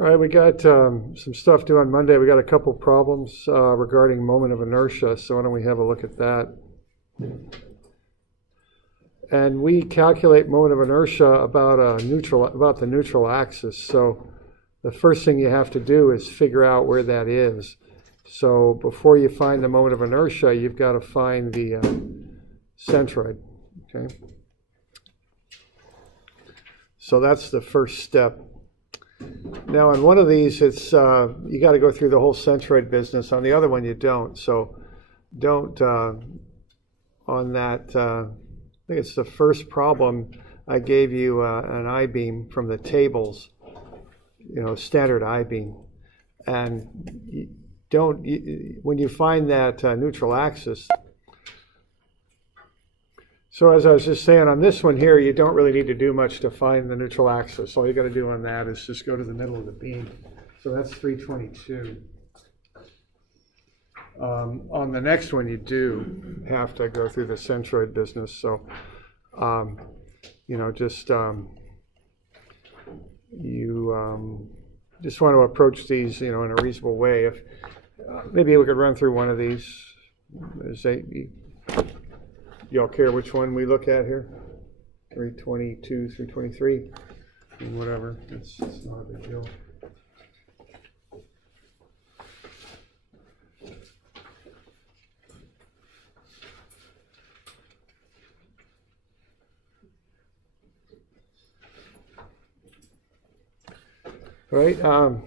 All right, we got some stuff due on Monday. We got a couple problems regarding moment of inertia, so why don't we have a look at that? And we calculate moment of inertia about the neutral axis. So the first thing you have to do is figure out where that is. So before you find the moment of inertia, you've got to find the centroid. Okay. So that's the first step. Now, on one of these, it's you got to go through the whole centroid business. On the other one, you don't. So don't on that. I think it's the first problem. I gave you an I-beam from the tables, standard I-beam, and when you find that neutral axis. So as I was just saying, on this one here, you don't really need to do much to find the neutral axis. All you got to do on that is just go to the middle of the beam. So that's 322. On the next one, you do have to go through the centroid business. So, you just want to approach these, in a reasonable way. If maybe we could run through one of these. Y'all care which one we look at here? 322, 323, whatever. It's not a big deal. All right. Well,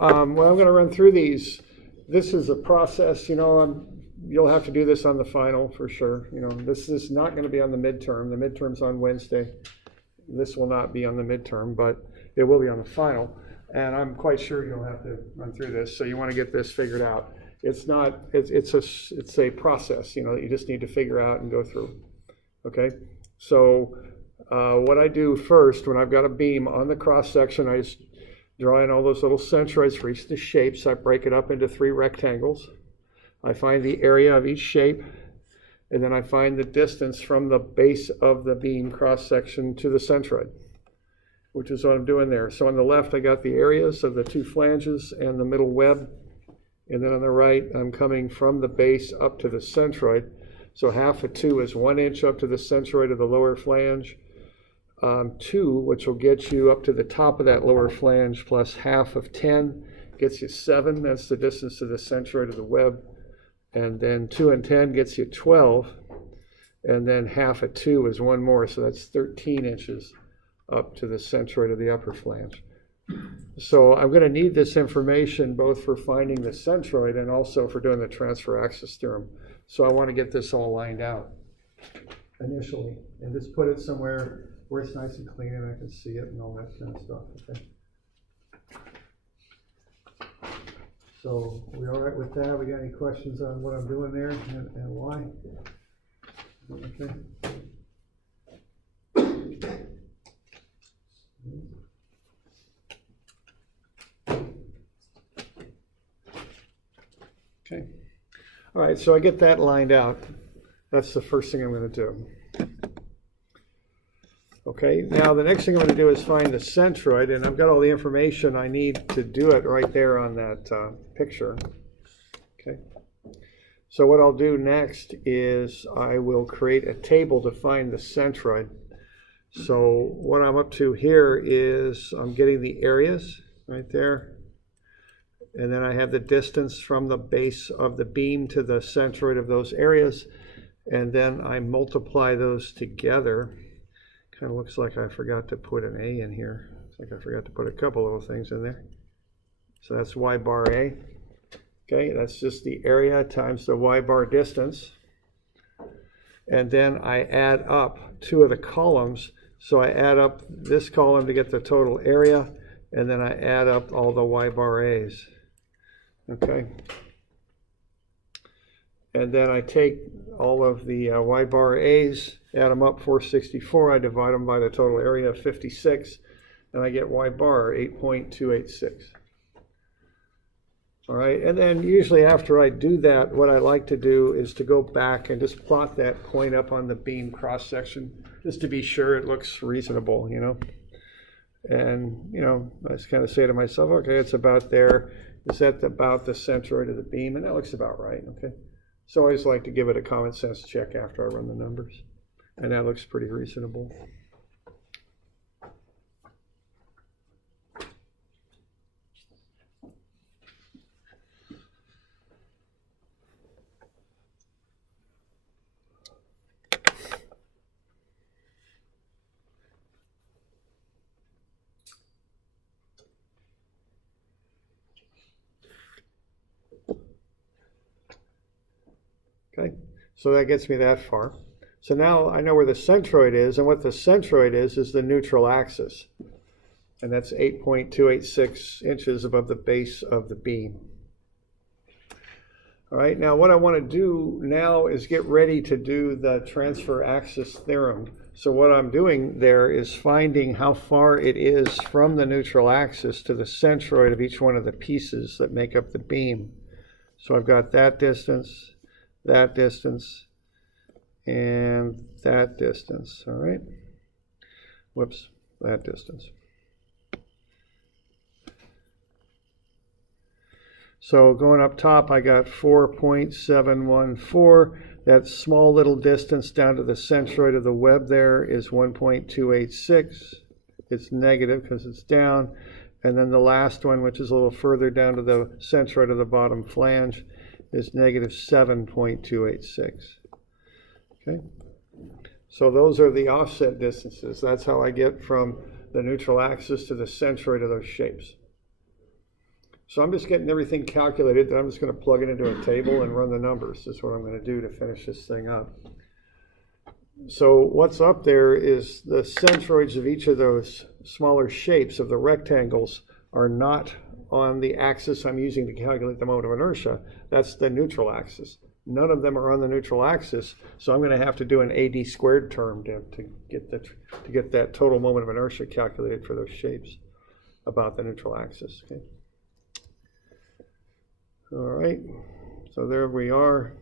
I'm going to run through these. This is a process, you'll have to do this on the final for sure. This is not going to be on the midterm. The midterm's on Wednesday. This will not be on the midterm, but it will be on the final. And I'm quite sure you'll have to run through this. So you want to get this figured out. It's a process, that you just need to figure out and go through. Okay. So what I do first, when I've got a beam on the cross section, I just draw in all those little centroids for each of the shapes. I break it up into 3 rectangles. I find the area of each shape, and then I find the distance from the base of the beam cross-section to the centroid, which is what I'm doing there. So on the left, I got the areas of the 2 flanges and the middle web, and then on the right, I'm coming from the base up to the centroid. So half of 2 is 1 inch up to the centroid of the lower flange. 2, which will get you up to the top of that lower flange, plus half of 10 gets you 7. That's the distance to the centroid of the web. And then 2 and 10 gets you 12, and then half of 2 is 1 more, so that's 13 inches up to the centroid of the upper flange. So I'm going to need this information both for finding the centroid and also for doing the transfer axis theorem. So I want to get this all lined out initially, and just put it somewhere where it's nice and clean and I can see it and all that kind of stuff. Okay. So we all right with that? We got any questions on what I'm doing there and why? Okay. Okay. All right, so I get that lined out. That's the first thing I'm going to do. Okay, now the next thing I'm going to do is find the centroid, and I've got all the information I need to do it right there on that picture. Okay, so what I'll do next is I will create a table to find the centroid. So what I'm up to here is I'm getting the areas right there, and then I have the distance from the base of the beam to the centroid of those areas, and then I multiply those together. Kind of looks like I forgot to put an A in here. Looks like I forgot to put a couple little things in there. So that's y bar A. Okay, that's just the area times the y bar distance. And then I add up 2 of the columns. So I add up this column to get the total area, and then I add up all the y bar A's. Okay. And then I take all of the y bar A's, add them up, 464. I divide them by the total area of 56, and I get y bar 8.286. All right, and then usually after I do that, what I like to do is to go back and just plot that point up on the beam cross section, just to be sure it looks reasonable, And, you know, I just kind of say to myself, okay, it's about there. Is that about the centroid of the beam? And that looks about right, okay? So I always like to give it a common sense check after I run the numbers. And that looks pretty reasonable. Okay, so that gets me that far. So now I know where the centroid is, and what the centroid is the neutral axis. And that's 8.286 inches above the base of the beam. All right, now what I want to do now is get ready to do the transfer axis theorem. So what I'm doing there is finding how far it is from the neutral axis to the centroid of each one of the pieces that make up the beam. So I've got that distance, and that distance, all right? Whoops, that distance. So going up top, I got 4.714. That small little distance down to the centroid of the web there is 1.286. It's negative because it's down. And then the last one, which is a little further down to the centroid of the bottom flange, is negative 7.286. Okay, so those are the offset distances. That's how I get from the neutral axis to the centroid of those shapes. So I'm just getting everything calculated, then I'm just going to plug it into a table and run the numbers. That's what I'm going to do to finish this thing up. So what's up there is the centroids of each of those smaller shapes of the rectangles are not on the axis I'm using to calculate the moment of inertia. That's the neutral axis. None of them are on the neutral axis, so I'm going to have to do an AD squared term to get that total moment of inertia calculated for those shapes about the neutral axis. Okay. All right, so there we are.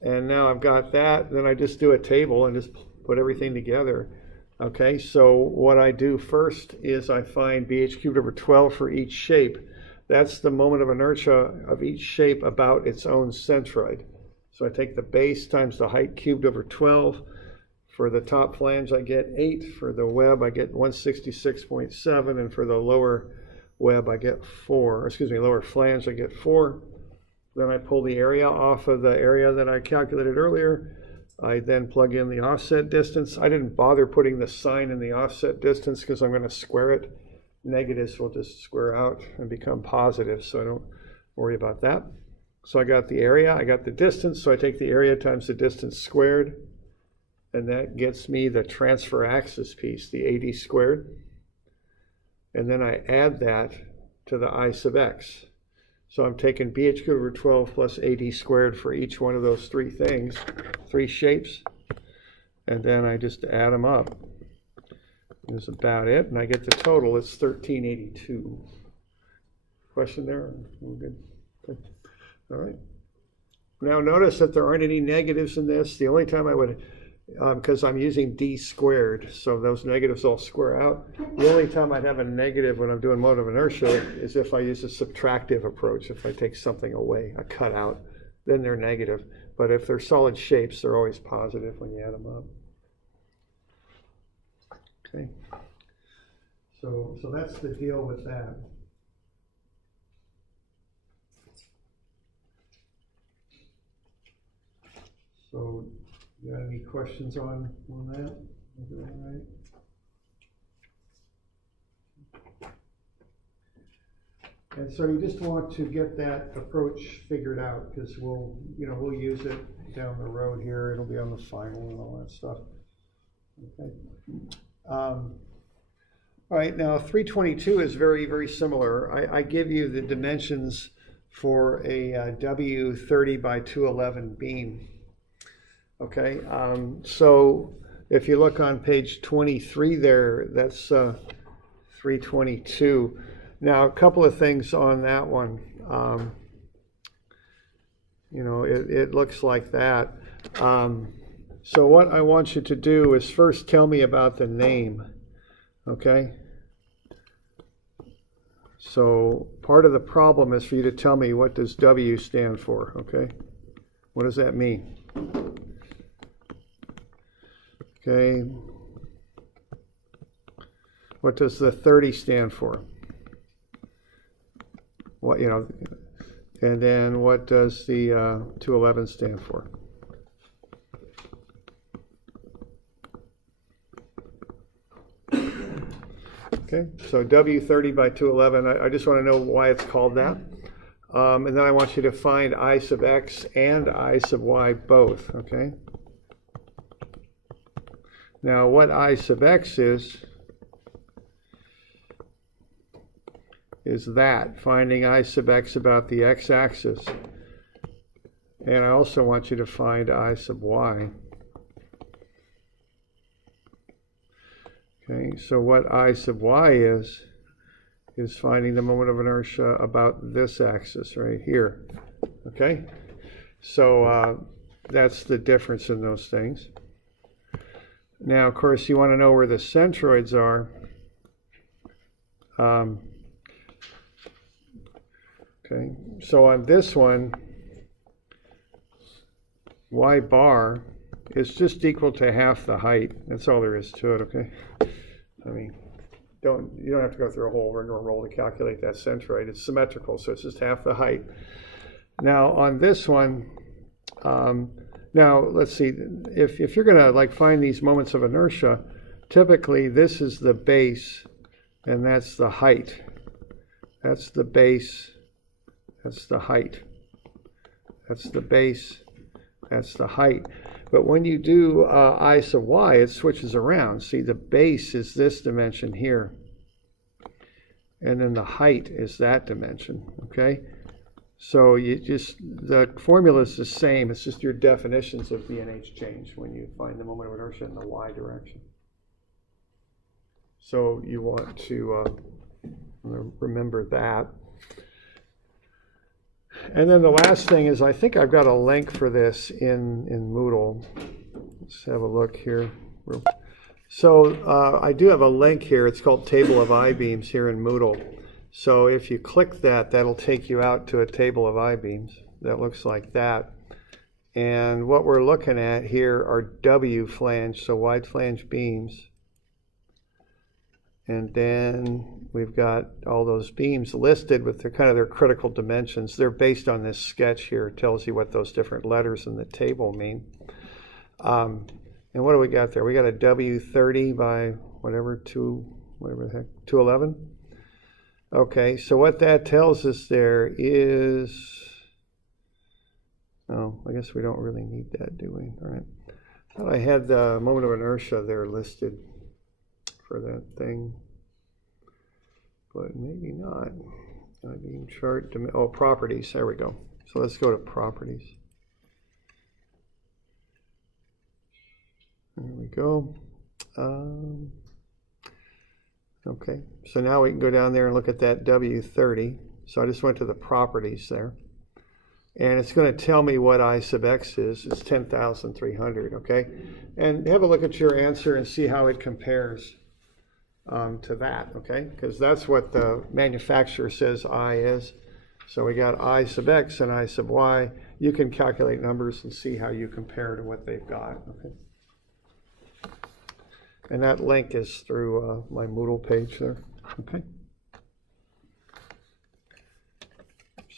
And now I've got that, then I just do a table and just put everything together. Okay, so what I do first is I find BH cubed over 12 for each shape. That's the moment of inertia of each shape about its own centroid. So I take the base times the height cubed over 12. For the top flange, I get 8. For the web, I get 166.7. And for the lower web, I get 4. Lower flange, I get 4. Then I pull the area off of the area that I calculated earlier. I then plug in the offset distance. I didn't bother putting the sign in the offset distance because I'm going to square it. Negatives will just square out and become positive, so I don't worry about that. So I got the area, I got the distance, so I take the area times the distance squared, and that gets me the transfer axis piece, the AD squared. And then I add that to the I sub x. So I'm taking BH cubed over 12 plus AD squared for each one of those three things, three shapes, and then I just add them up. That's about it, and I get the total. It's 1382. Question there? We're good. Okay. All right. Now notice that there aren't any negatives in this. The only time I would, because I'm using d squared, so those negatives all square out. The only time I'd have a negative when I'm doing mode of inertia is if I use a subtractive approach. If I take something away, a cutout, then they're negative. But if they're solid shapes, they're always positive when you add them up. Okay, so that's the deal with that. So, you got any questions on that? All right. And so you just want to get that approach figured out because we'll use it down the road here. It'll be on the final and all that stuff. Okay. All right, now 322 is very, very similar. I give you the dimensions for a W30 by 211 beam. Okay, so if you look on page 23 there, that's 322. Now, a couple of things on that one. It looks like that. So what I want you to do is first tell me about the name. Okay? So part of the problem is for you to tell me, what does W stand for, okay? What does that mean? Okay. What does the 30 stand for? What, you know, and then what does the 211 stand for? Okay, so W30 by 211, I just want to know why it's called that. And then I want you to find I sub x and I sub y both, okay? Now what I sub x is that, finding I sub x about the x-axis. And I also want you to find I sub y. Okay, so what I sub y is finding the moment of inertia about this axis right here. Okay, so that's the difference in those things. Now, of course, you want to know where the centroids are. Okay, so on this one, y bar is just equal to half the height. That's all there is to it, okay? I mean, you don't have to go through a whole rigmarole to calculate that centroid. It's symmetrical, so it's just half the height. Now, on this one, now let's see, if you're gonna like find these moments of inertia, typically this is the base, and that's the height. That's the base, that's the height. That's the base, that's the height. But when you do I sub y, it switches around. See, the base is this dimension here. And then the height is that dimension, okay? So the formula is the same. It's just your definitions of V and H change when you find the moment of inertia in the y direction. So you want to remember that. And then the last thing is, I think I've got a link for this in Moodle. Let's have a look here. So I do have a link here. It's called Table of I-beams here in Moodle. So if you click that, that'll take you out to a table of I-beams that looks like that. And what we're looking at here are W flange, so wide flange beams. And then we've got all those beams listed with their critical dimensions. They're based on this sketch here. It tells you what those different letters in the table mean. And what do we got there? We got a W30 by whatever the heck, 211. Okay, so what that tells us there is, oh, I guess we don't really need that, do we? All right. I thought I had the moment of inertia there listed for that thing, but maybe not. I-beam chart, oh, properties, there we go. So let's go to properties. There we go. Okay, so now we can go down there and look at that W30. So I just went to the properties there. And it's going to tell me what I sub x is. It's 10,300, okay? And have a look at your answer and see how it compares to that, okay? Because that's what the manufacturer says I is. So we got I sub x and I sub y. You can calculate numbers and see how you compare to what they've got, okay? And that link is through my Moodle page there, okay?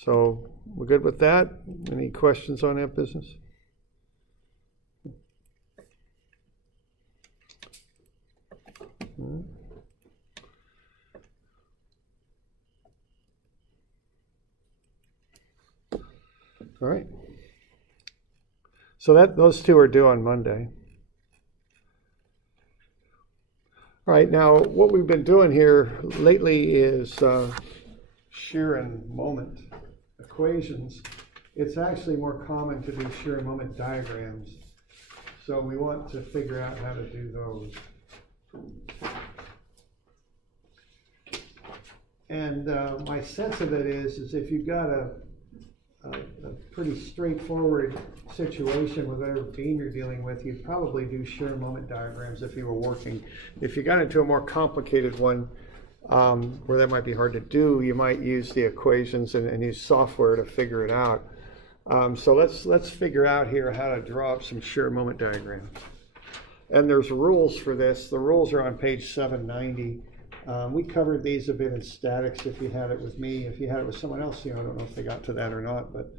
So we're good with that? Any questions on that business? All right. So those two are due on Monday. All right, now what we've been doing here lately is shear and moment equations. It's actually more common to do shear and moment diagrams. So we want to figure out how to do those. And my sense of it is if you've got a pretty straightforward situation with whatever beam you're dealing with, you'd probably do shear moment diagrams if you were working. If you got into a more complicated one, where that might be hard to do, you might use the equations and use software to figure it out. So let's figure out here how to draw up some shear moment diagrams. And there's rules for this. The rules are on page 790. We covered these a bit in statics if you had it with me. If you had it with someone else, I don't know if they got to that or not, but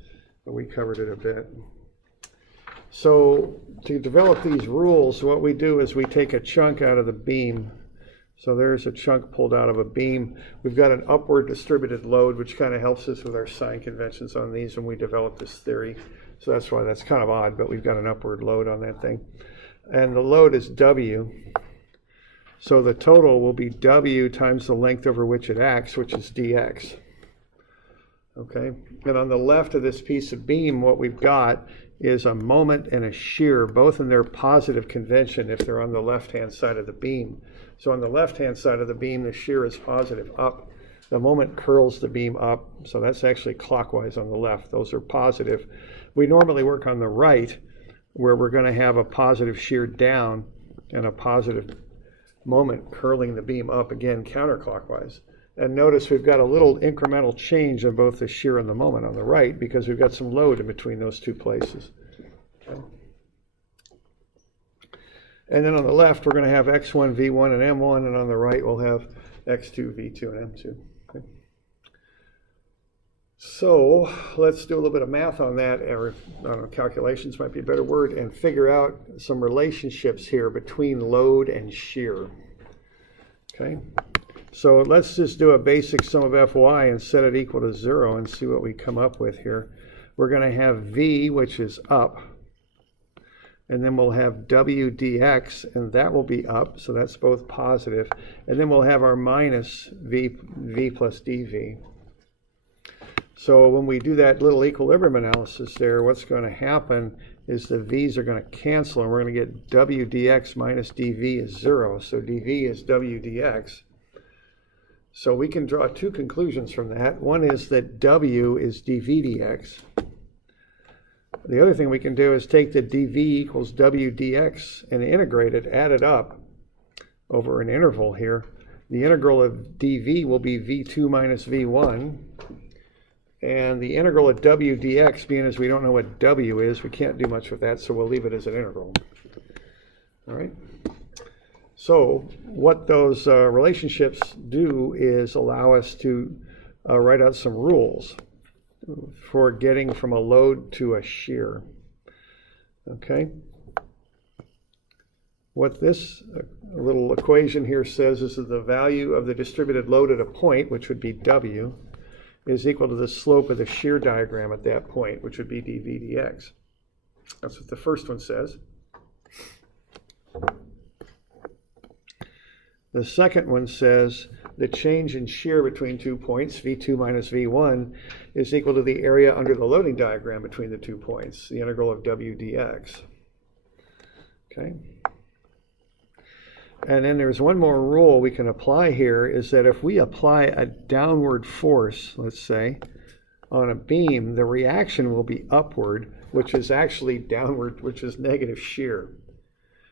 we covered it a bit. So to develop these rules, what we do is we take a chunk out of the beam. So there's a chunk pulled out of a beam. We've got an upward distributed load, which kind of helps us with our sign conventions on these when we develop this theory. So that's why that's kind of odd, but we've got an upward load on that thing. And the load is W. So the total will be W times the length over which it acts, which is dx. Okay, and on the left of this piece of beam, what we've got is a moment and a shear, both in their positive convention if they're on the left-hand side of the beam. So on the left-hand side of the beam, the shear is positive up. The moment curls the beam up, so that's actually clockwise on the left. Those are positive. We normally work on the right, where we're going to have a positive shear down and a positive moment curling the beam up, again counterclockwise. And notice we've got a little incremental change in both the shear and the moment on the right because we've got some load in between those two places. Okay. And then on the left we're going to have x1, v1, and m1, and on the right we'll have x2, v2, and m2. Okay. So let's do a little bit of math on that, or I don't know, calculations might be a better word, and figure out some relationships here between load and shear. Okay, so let's just do a basic sum of Fy and set it equal to 0 and see what we come up with here. We're going to have V, which is up, and then we'll have W dx, and that will be up, so that's both positive, and then we'll have our minus V plus dV. So when we do that little equilibrium analysis there, what's going to happen is the V's are going to cancel, and we're going to get W dx minus dV is 0. So dV is W dx. So we can draw two conclusions from that. One is that W is dV dx. The other thing we can do is take the dV equals W dx and integrate it, add it up over an interval here. The integral of dV will be V2 minus V1. And the integral of W dx, being as we don't know what W is, we can't do much with that, so we'll leave it as an integral. All right. So what those relationships do is allow us to write out some rules for getting from a load to a shear. Okay. What this little equation here says is that the value of the distributed load at a point, which would be W, is equal to the slope of the shear diagram at that point, which would be dV dx. That's what the first one says. The second one says the change in shear between 2 points, V2 minus V1, is equal to the area under the loading diagram between the 2 points, the integral of W dx. Okay. And then there's one more rule we can apply here, is that if we apply a downward force, let's say, on a beam, the reaction will be upward, which is actually downward, which is negative shear.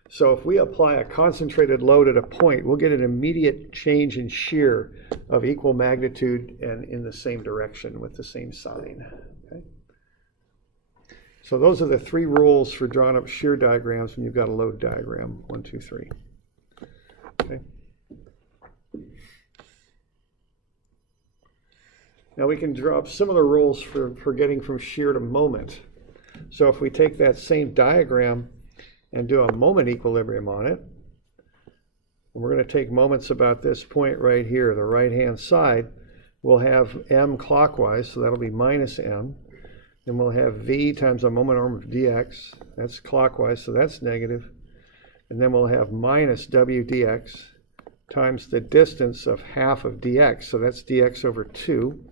So if we apply a concentrated load at a point, we'll get an immediate change in shear of equal magnitude and in the same direction with the same sign. Okay? So those are the three rules for drawing up shear diagrams when you've got a load diagram, 1, 2, 3. Okay. Now we can draw up similar rules for getting from shear to moment. So if we take that same diagram and do a moment equilibrium on it, and we're going to take moments about this point right here, the right-hand side, we'll have m clockwise, so that'll be minus m. And we'll have v times a moment arm of dx, that's clockwise, so that's negative. And then we'll have minus w dx times the distance of half of dx, so that's dx over 2.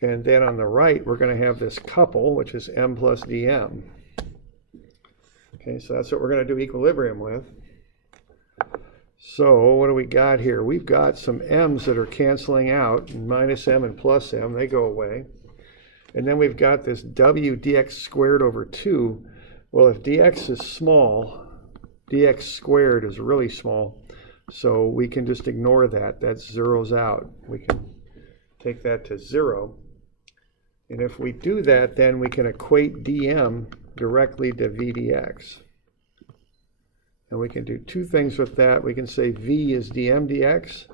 And then on the right, we're going to have this couple, which is m plus dm. Okay, so that's what we're going to do equilibrium with. So what do we got here? We've got some m's that are canceling out, and minus m and plus m, they go away. And then we've got this w dx squared over 2. Well, if dx is small, dx squared is really small, so we can just ignore that. That zeroes out. We can take that to 0. And if we do that, then we can equate dm directly to v dx. And we can do two things with that. We can say v is dm dx,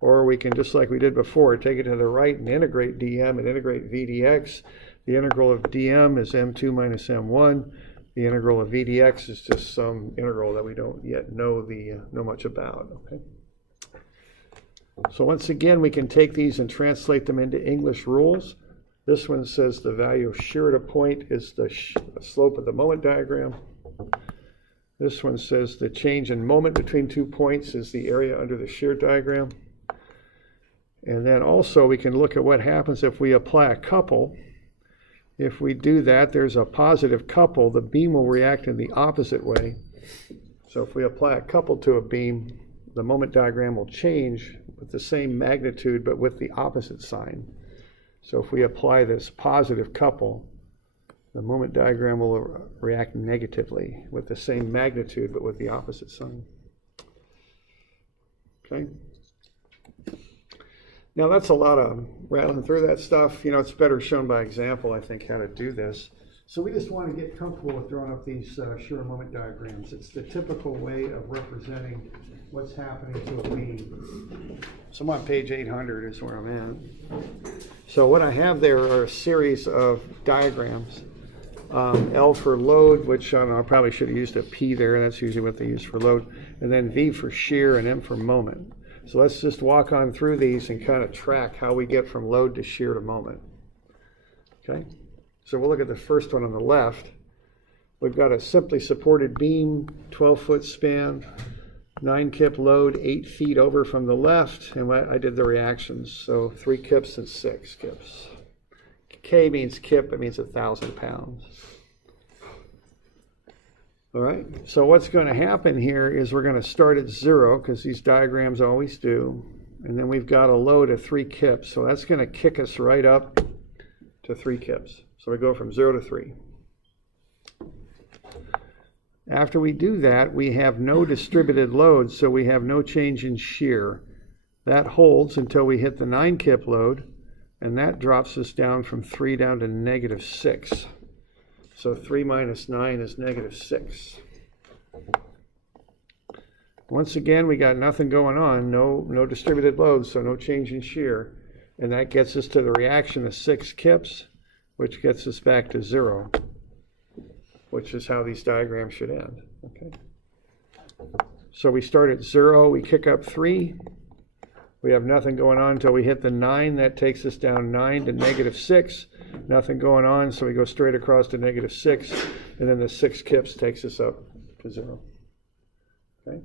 or we can, just like we did before, take it to the right and integrate dm and integrate v dx. The integral of dm is m2 minus m1. The integral of v dx is just some integral that we don't yet know much about. Okay. So once again, we can take these and translate them into English rules. This one says the value of shear at a point is the slope of the moment diagram. This one says the change in moment between 2 points is the area under the shear diagram. And then also we can look at what happens if we apply a couple. If we do that, there's a positive couple. The beam will react in the opposite way. So if we apply a couple to a beam, the moment diagram will change with the same magnitude but with the opposite sign. So if we apply this positive couple, the moment diagram will react negatively with the same magnitude but with the opposite sign. Okay. Now that's a lot of rattling through that stuff. You know, it's better shown by example, I think, how to do this. So we just want to get comfortable with drawing up these shear moment diagrams. It's the typical way of representing what's happening to a beam. So I'm on page 800 is where I'm at. So what I have there are a series of diagrams. L for load, which I don't know, I probably should have used a P there. That's usually what they use for load. And then V for shear and M for moment. So let's just walk on through these and kind of track how we get from load to shear to moment. Okay, so we'll look at the first one on the left. We've got a simply supported beam, 12-foot span, 9 kip load, 8 feet over from the left, and I did the reactions. So 3 kips and 6 kips. K means kip, it means 1,000 pounds. All right, so what's going to happen here is we're going to start at 0, because these diagrams always do. And then we've got a load of 3 kips, so that's going to kick us right up to 3 kips. So we go from 0 to 3. After we do that, we have no distributed load, so we have no change in shear. That holds until we hit the 9 kip load, and that drops us down from 3 down to -6. So 3 minus 9 is -6. Once again, we got nothing going on, no distributed load, so no change in shear. And that gets us to the reaction of 6 kips, which gets us back to 0, which is how these diagrams should end. Okay. So we start at 0, we kick up 3. We have nothing going on until we hit the 9. That takes us down 9 to -6. Nothing going on, so we go straight across to -6. And then the 6 kips takes us up to 0. Okay.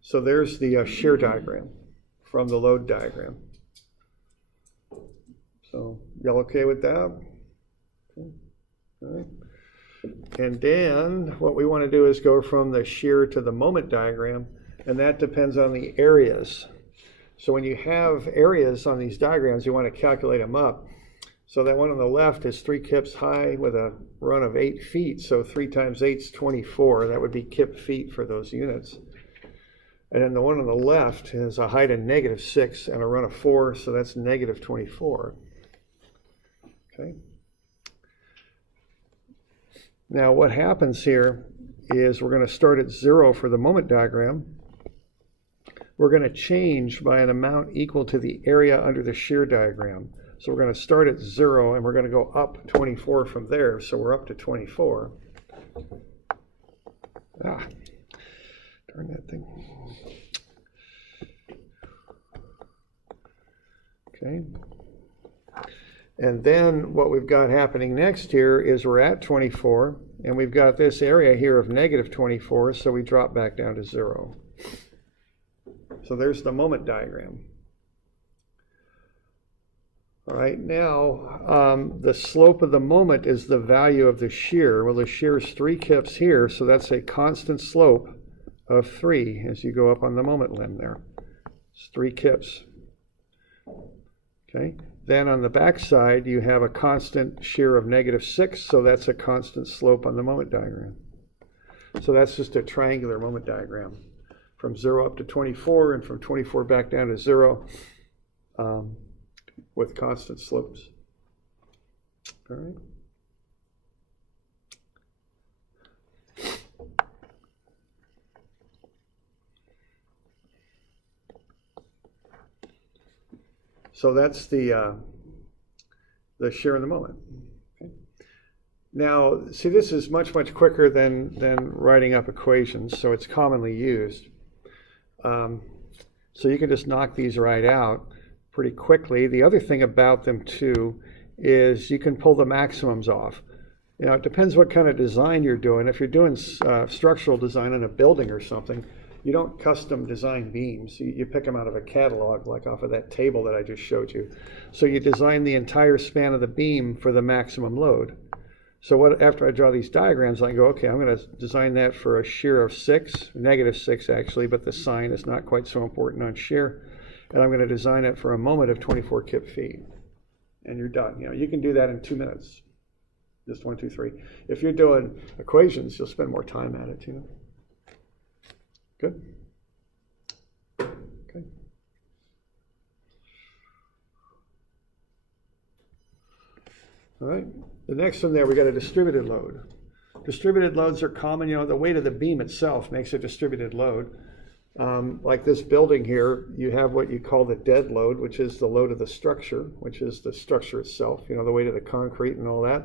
So there's the shear diagram from the load diagram. So y'all okay with that? Okay. All right. And then what we want to do is go from the shear to the moment diagram. And that depends on the areas. So when you have areas on these diagrams, you want to calculate them up. So that one on the left is 3 kips high with a run of 8 feet. So 3 times 8 is 24. That would be kip feet for those units. And then the one on the left has a height of -6 and a run of 4. So that's -24. Okay. Now what happens here is we're going to start at 0 for the moment diagram. We're going to change by an amount equal to the area under the shear diagram. So we're going to start at 0 and we're going to go up 24 from there. So we're up to 24. Darn that thing. Okay. And then what we've got happening next here is we're at 24 and we've got this area here of -24, so we drop back down to 0. So there's the moment diagram. All right, now the slope of the moment is the value of the shear. Well, the shear is 3 kips here, so that's a constant slope of 3 as you go up on the moment limb there. It's 3 kips. Okay, then on the back side you have a constant shear of -6, so that's a constant slope on the moment diagram. So that's just a triangular moment diagram from 0 up to 24 and from 24 back down to 0 with constant slopes. All right. So that's the shear in the moment. Okay. Now, see, this is much quicker than writing up equations, so it's commonly used. So you can just knock these right out pretty quickly. The other thing about them too is you can pull the maximums off. You know, it depends what kind of design you're doing. If you're doing structural design in a building or something, you don't custom design beams. You pick them out of a catalog, like off of that table that I just showed you. So you design the entire span of the beam for the maximum load. So after I draw these diagrams, I go, okay, I'm going to design that for a shear of 6, -6 actually, but the sign is not quite so important on shear. And I'm going to design it for a moment of 24 kip feet. And you're done. You know, you can do that in 2 minutes. Just 1, 2, 3. If you're doing equations, you'll spend more time at it, you know. Good? Okay. All right. The next one there, we got a distributed load. Distributed loads are common. You know, the weight of the beam itself makes a distributed load. Like this building here, you have what you call the dead load, which is the load of the structure, which is the structure itself, you know, the weight of the concrete and all that.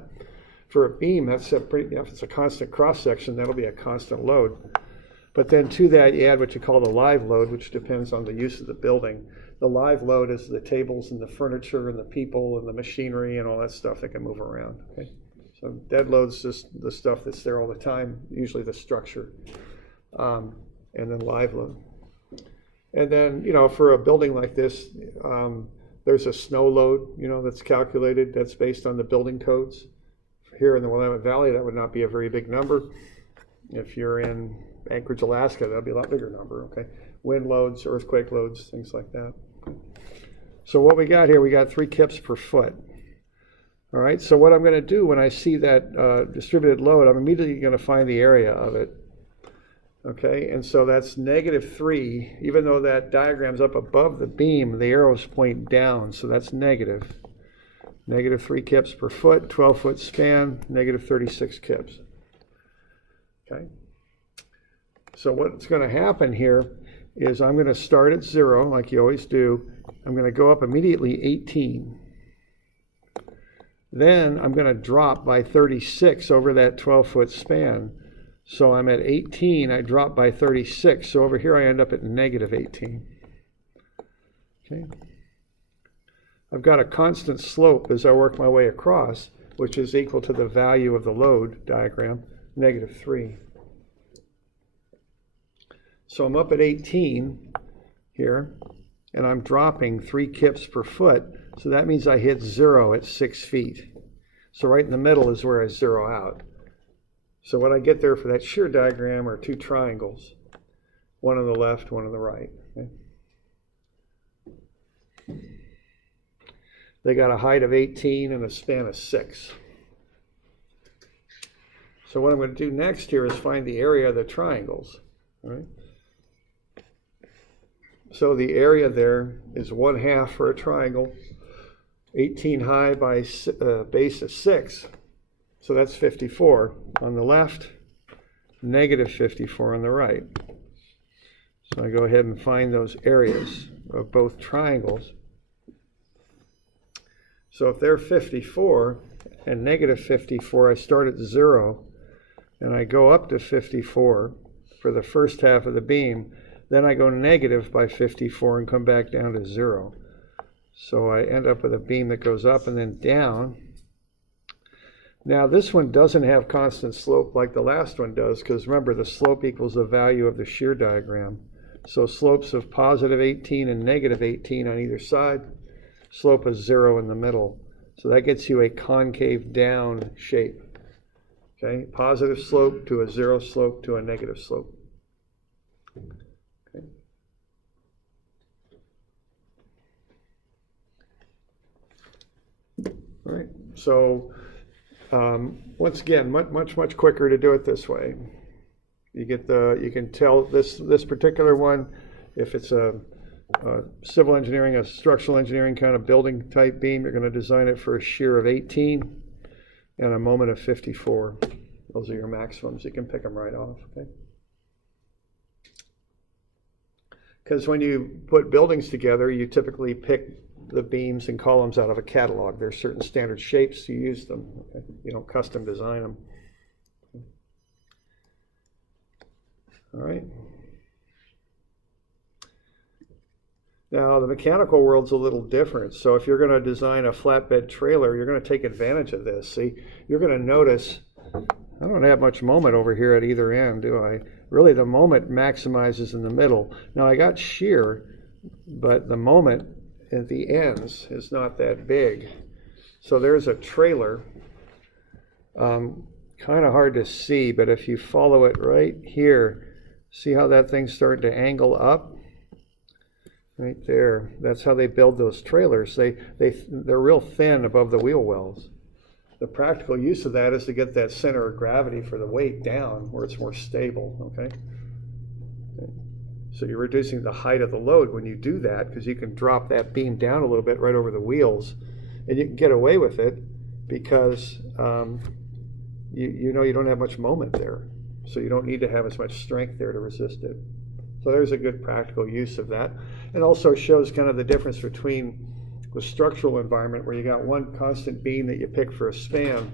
For a beam, that's a pretty, you know, if it's a constant cross-section, that'll be a constant load. But then to that, you add what you call the live load, which depends on the use of the building. The live load is the tables and the furniture and the people and the machinery and all that stuff that can move around. Okay? So dead load's just the stuff that's there all the time, usually the structure. And then live load. And then, you know, for a building like this, there's a snow load, you know, that's calculated. That's based on the building codes. Here in the Willamette Valley, that would not be a very big number. If you're in Anchorage, Alaska, that'd be a lot bigger number, okay? Wind loads, earthquake loads, things like that. So what we got here, we got 3 kips per foot. All right, so what I'm going to do when I see that distributed load, I'm immediately going to find the area of it. Okay, and so that's -3. Even though that diagram's up above the beam, the arrows point down, so that's negative. -3 kips per foot, 12-foot span, -36 kips. Okay. So what's going to happen here is I'm going to start at 0, like you always do. I'm going to go up immediately 18. Then I'm going to drop by 36 over that 12-foot span. So I'm at 18, I drop by 36. So over here I end up at -18. Okay. I've got a constant slope as I work my way across, which is equal to the value of the load diagram, -3. So I'm up at 18 here, and I'm dropping 3 kips per foot. So that means I hit 0 at 6 feet. So right in the middle is where I zero out. So what I get there for that shear diagram are 2 triangles, one on the left, one on the right. Okay? They got a height of 18 and a span of 6. So what I'm going to do next here is find the area of the triangles. All right? So the area there is 1/2 for a triangle, 18 high by base of 6. So that's 54 on the left, -54 on the right. So I go ahead and find those areas of both triangles. So if they're 54 and -54, I start at 0 and I go up to 54 for the first half of the beam. Then I go negative by 54 and come back down to 0. So I end up with a beam that goes up and then down. Now this one doesn't have constant slope like the last one does, because remember the slope equals the value of the shear diagram. So slopes of +18 and -18 on either side. slope of 0 in the middle. So that gets you a concave down shape. Okay, positive slope to a 0 slope to a negative slope. Okay. All right, so once again, much quicker to do it this way. You can tell this particular one, if it's a civil engineering, a structural engineering kind of building type beam, you're going to design it for a shear of 18 and a moment of 54. Those are your maximums. You can pick them right off. Okay. Because when you put buildings together, you typically pick the beams and columns out of a catalog. There's certain standard shapes, you use them. Okay? You don't custom design them. All right. Now, the mechanical world's a little different. So if you're going to design a flatbed trailer, you're going to take advantage of this. See, you're going to notice, I don't have much moment over here at either end, do I? Really, the moment maximizes in the middle. Now, I got shear, but the moment at the ends is not that big. So there's a trailer. Kind of hard to see, but if you follow it right here, see how that thing's starting to angle up? Right there. That's how they build those trailers. They're real thin above the wheel wells. The practical use of that is to get that center of gravity for the weight down where it's more stable, okay? So you're reducing the height of the load when you do that, because you can drop that beam down a little bit right over the wheels, and you can get away with it because you know you don't have much moment there, so you don't need to have as much strength there to resist it. So there's a good practical use of that. It also shows kind of the difference between the structural environment where you got one constant beam that you pick for a span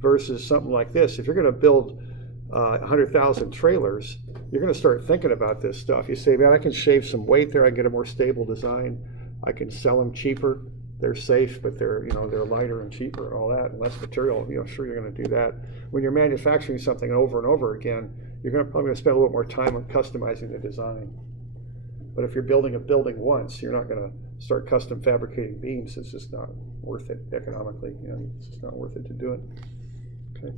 versus something like this. If you're going to build 100,000 trailers, you're going to start thinking about this stuff. You say, man, I can shave some weight there. I can get a more stable design. I can sell them cheaper. They're safe, but they're lighter and cheaper and all that, and less material. Sure, you're going to do that. When you're manufacturing something over and over again, you're probably going to spend a little more time on customizing the design. But if you're building a building once, you're not going to start custom fabricating beams. It's just not worth it economically. It's just not worth it to do it. Okay.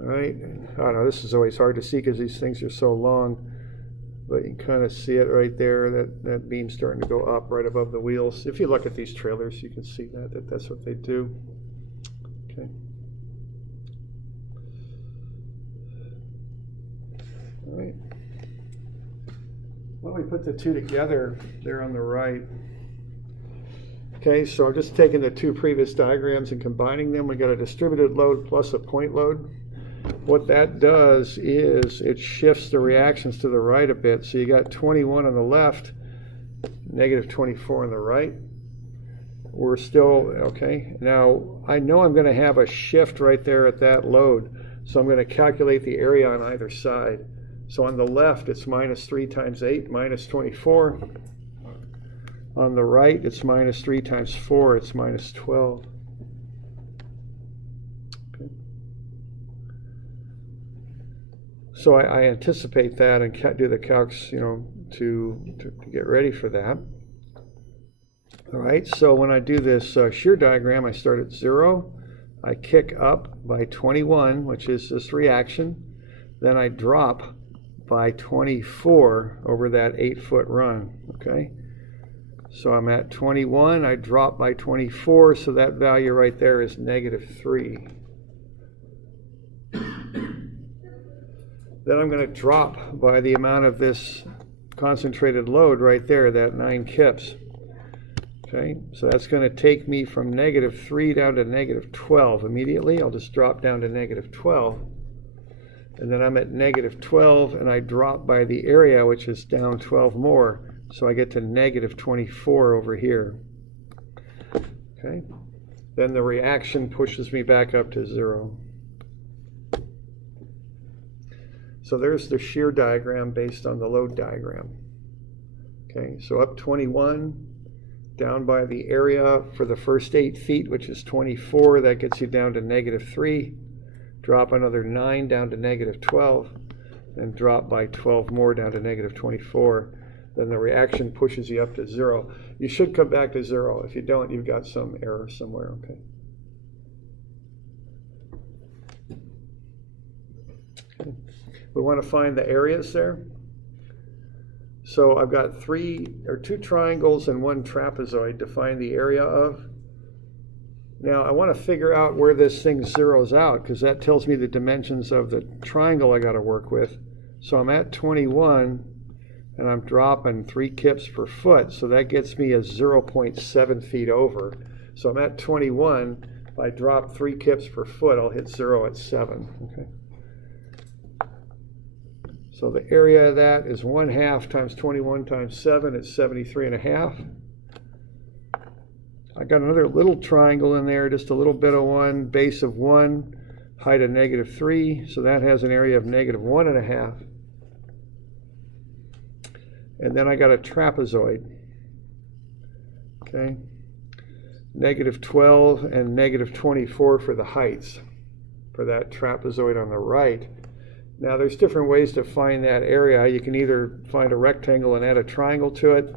All right. I don't know, this is always hard to see because these things are so long. But you can kind of see it right there, that beam's starting to go up right above the wheels. If you look at these trailers, you can see that's what they do. Okay. All right. Well, we put the two together there on the right. Okay, so I'm just taking the two previous diagrams and combining them. We got a distributed load plus a point load. What that does is it shifts the reactions to the right a bit. So you got 21 on the left, negative 24 on the right. We're still, okay. Now, I know I'm going to have a shift right there at that load. So I'm going to calculate the area on either side. So on the left, it's minus 3 times 8, minus 24. On the right, it's minus 3 times 4, it's minus 12. So I anticipate that and do the calcs, to get ready for that. All right, so when I do this shear diagram, I start at 0. I kick up by 21, which is this reaction. Then I drop by 24 over that 8-foot run, okay? So I'm at 21, I drop by 24, so that value right there is negative 3. Then I'm going to drop by the amount of this concentrated load right there, that 9 kips. Okay, so that's going to take me from negative 3 down to negative 12 immediately. I'll just drop down to negative 12. And then I'm at negative 12, and I drop by the area, which is down 12 more. So I get to negative 24 over here. Okay, then the reaction pushes me back up to 0. So there's the shear diagram based on the load diagram. Okay, so up 21, down by the area for the first 8 feet, which is 24, that gets you down to negative 3. Drop another 9 down to negative 12, and drop by 12 more down to negative 24. then the reaction pushes you up to 0. You should come back to 0. If you don't, you've got some error somewhere, okay? We want to find the areas there. So I've got 2 triangles and 1 trapezoid to find the area of. Now I want to figure out where this thing zeroes out, because that tells me the dimensions of the triangle I got to work with. So I'm at 21 and I'm dropping 3 kips per foot, so that gets me a 0.7 feet over. So I'm at 21. If I drop 3 kips per foot, I'll hit 0 at 7. Okay. So the area of that is 1/2 times 21 times 7 is 73.5. I got another little triangle in there, just a little bit of one, base of 1, height of -3, so that has an area of -1.5. And then I got a trapezoid, okay, -12 and -24 for the heights for that trapezoid on the right. Now there's different ways to find that area. You can either find a rectangle and add a triangle to it.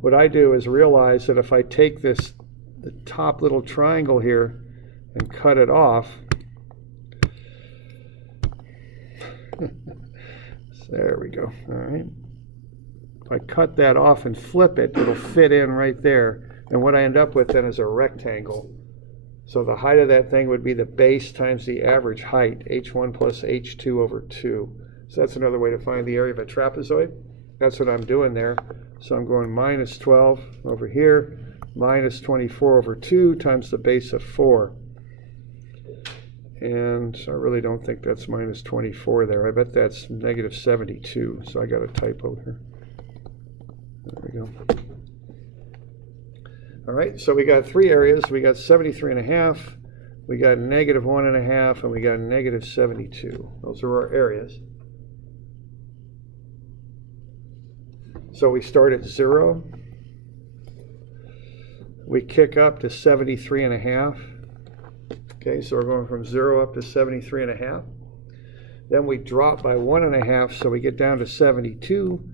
What I do is realize that if I take the top little triangle here and cut it off, there we go, all right. If I cut that off and flip it, it'll fit in right there. And what I end up with then is a rectangle. So the height of that thing would be the base times the average height, h1 plus h2 over 2. So that's another way to find the area of a trapezoid. That's what I'm doing there. So I'm going -12 over here, -24 over 2 times the base of 4. And I really don't think that's -24 there. I bet that's -72. So I got a typo here. There we go. All right, so we got 3 areas. We got 73.5, we got -1.5, and we got -72. Those are our areas. So we start at 0. We kick up to 73.5. Okay, so we're going from 0 up to 73.5. Then we drop by 1.5, so we get down to 72.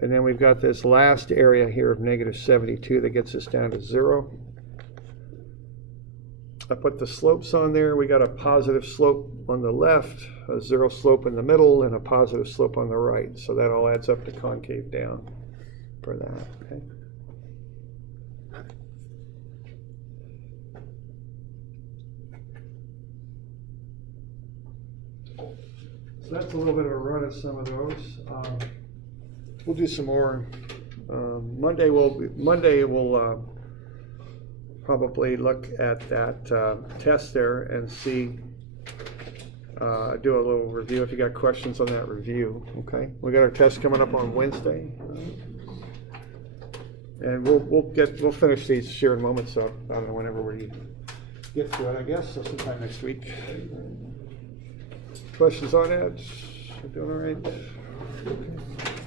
And then we've got this last area here of -72 that gets us down to 0. I put the slopes on there. We got a positive slope on the left, a 0 slope in the middle, and a positive slope on the right. So that all adds up to concave down for that. Okay. So that's a little bit of a run at some of those. We'll do some more. Monday we'll probably look at that test there and see, do a little review if you got questions on that review. Okay, we got our test coming up on Wednesday, and we'll finish these shared moments up. I don't know, whenever we get to it, I guess, so sometime next week. Questions on that? Doing all right? Okay.